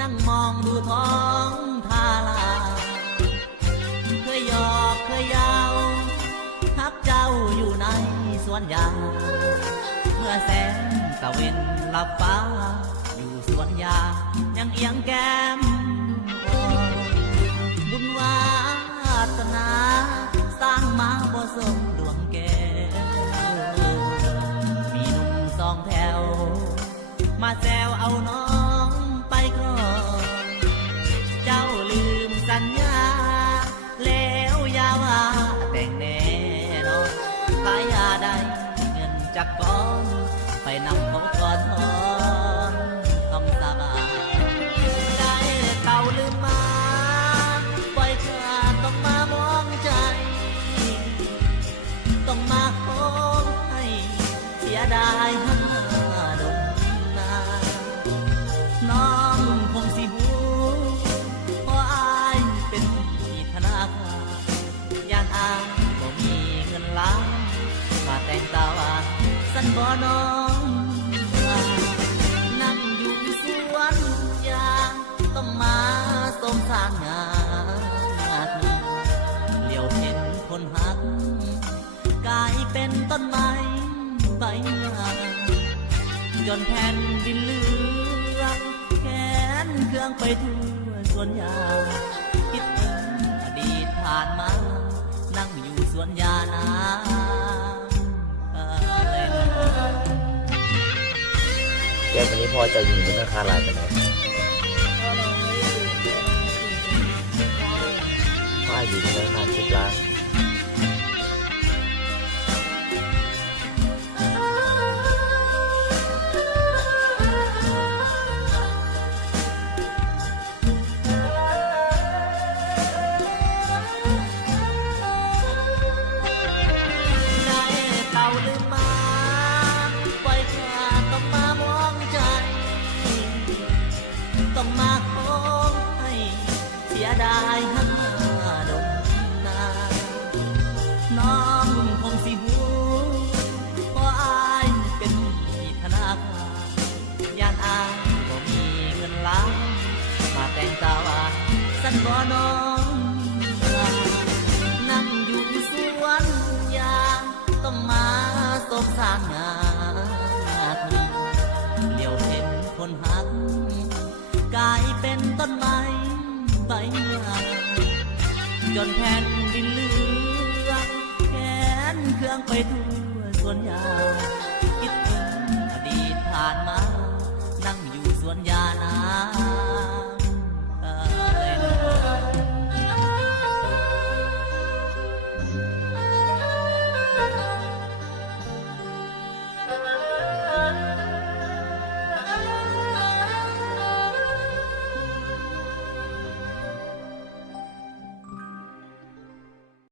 นั่งมองดูท้องทาลาเคยหยอกเคยยาวทักเจ้าอยู่ในสวนยางเมื่อแสงตะเวนลับฟ้าอยู่สวนยางยังเอียงแก้มบุญวาสนาสร้างมาบ่สมดวงแก้วมีหนุ่มสองแถวมาแซวเอาน้องไปก่อนเจ้าลืมสัญญาแล้วยาว่าแต่งแน่นอนขายยาได้เงินจากก้อนไปนำเขาก่อนทอนคำสาบานได้เก่าลืมมาปล่อยขาดต้องมามองใจต้องมาขอให้เสียดายหันดนน้องคงสิหูเพราะอายเป็นที่ธนาคารย่านอายบ่มีเงินล้านมาแต่งตาหวานสันบ่น้องนั่งอยู่สวนยางต้องมาสมสารงานเหลียวเห็นคนหักกลายเป็นต้นไม้ใบหญ้าจนแผ่นดินเหลืองแขนเครื่องไปทั่วสวนยางคิดถึงอดีตผ่านมานั่งอยู่สวนยานาเดี๋ยววันนี้พ่อจะยิงธนาคารอะไรกันนะพ่อยิงธนาคาร10 ล้านต้องมาขอให้เสียดายหันดงนาน้องคงสิหูเพราะอายเป็นที่ธนาคารย่านอายบ่มีเงินล้านมาแต่งตาหวานสันบ่น้องนั่งอยู่สวนยางต้องมาสบสางงานเหลียวเห็นคนหักกลายเป็นต้นไม้ใบหญ้าจนแผ่นดินเหลืองแขนเครื่องไปทั่วสวนยางคิดถึงอดีตผ่านมานั่งอยู่สวนยานา